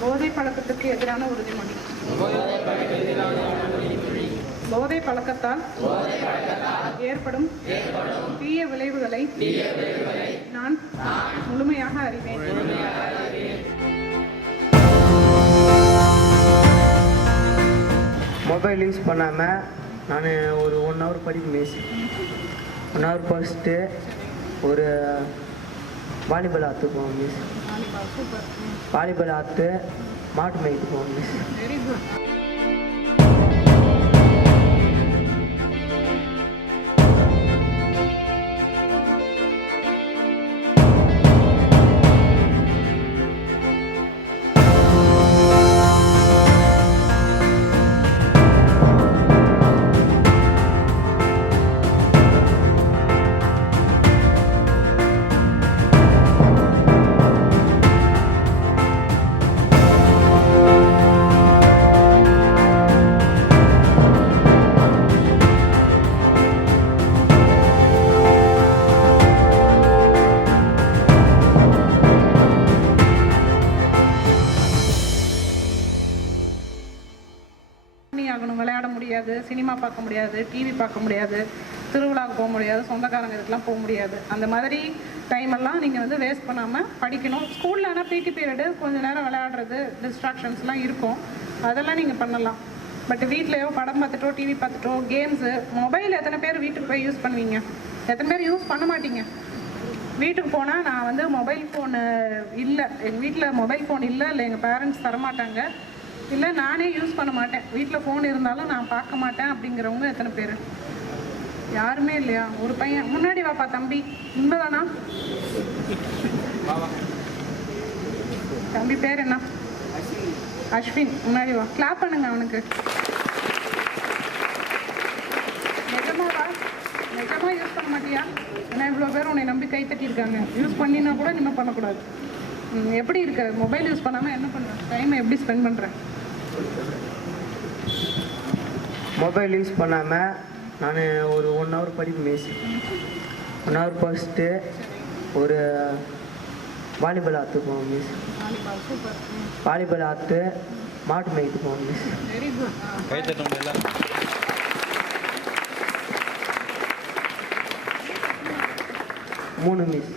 போதை பழக்கத்துக்கு எதிரான உறுதிமொழி. போதை பழக்கத்தால் ஏற்படும் தீய விளைவுகளை நான் முழுமையாக அறிவேன். மொபைல் யூஸ் பண்ணாமல் நான் ஒரு 1 hour படிப்பேன் மிஸ். 1 hour படிச்சுட்டு ஒரு வாலிபால் ஆற்றுக்கு போவோம் மிஸ். வாலிபால் ஆற்று மாட்டு மேய்க்கு போவோம் மிஸ். Very good. ஆகணும், விளையாட முடியாது, சினிமா பார்க்க முடியாது, டிவி பார்க்க முடியாது, திருவிழாவுக்கு போக முடியாது, சொந்தக்காரங்க இதுக்கெலாம் போக முடியாது. அந்த மாதிரி டைம் எல்லாம் நீங்கள் வந்து வேஸ்ட் பண்ணாமல் படிக்கணும். ஸ்கூலில் ஆனால் பிடி பீரியடு கொஞ்சம் நேரம் விளையாடுறது, டிஸ்ட்ராக்ஷன்ஸ்லாம் இருக்கும், அதெல்லாம் நீங்கள் பண்ணலாம். பட் வீட்லையோ படம் பார்த்துட்டோ டிவி பார்த்துட்டோ கேம்ஸு, மொபைல் எத்தனை பேர் வீட்டுக்கு போய் யூஸ் பண்ணுவீங்க? எத்தனை பேர் யூஸ் பண்ண மாட்டீங்க? வீட்டுக்கு போனால் நான் வந்து மொபைல் ஃபோனு இல்லை, எங்கள் வீட்டில் மொபைல் ஃபோன் இல்லை எங்கள் பேரண்ட்ஸ் தரமாட்டாங்க, இல்லை நானே யூஸ் பண்ண மாட்டேன், வீட்டில் ஃபோன் இருந்தாலும் நான் பார்க்க மாட்டேன் அப்படிங்கிறவங்க எத்தனை பேர்? யாருமே இல்லையா? ஒரு பையன் முன்னாடி வாப்பா தம்பி, உண்மைதானா? தம்பி பேர் என்ன? அஸ்வின். முன்னாடி வா, கிளாப் பண்ணுங்க அவனுக்கு. நிஜமாவா? நிஜமாக யூஸ் பண்ண மாட்டியா? ஏன்னா இவ்வளோ பேர் உன்னை நம்பி கை தட்டியிருக்காங்க. யூஸ் பண்ணினா கூட இனிமேல் பண்ணக்கூடாது. எப்படி இருக்க? மொபைல் யூஸ் பண்ணாமல் என்ன பண்ணுறேன்? டைமை எப்படி ஸ்பெண்ட் பண்ணுறேன்? மொபைல் யூஸ் பண்ணாமல் நான் ஒரு 1 hour படிப்பேன் மிஸ். 1 hour படிச்சுட்டு ஒரு வாலிபால் ஆற்றுக்கு போவோம் மிஸ். வாலிபால் ஆற்று மாட்டு மேய்க்கு போவோம் மிஸ். Very good. 3 மிஸ்.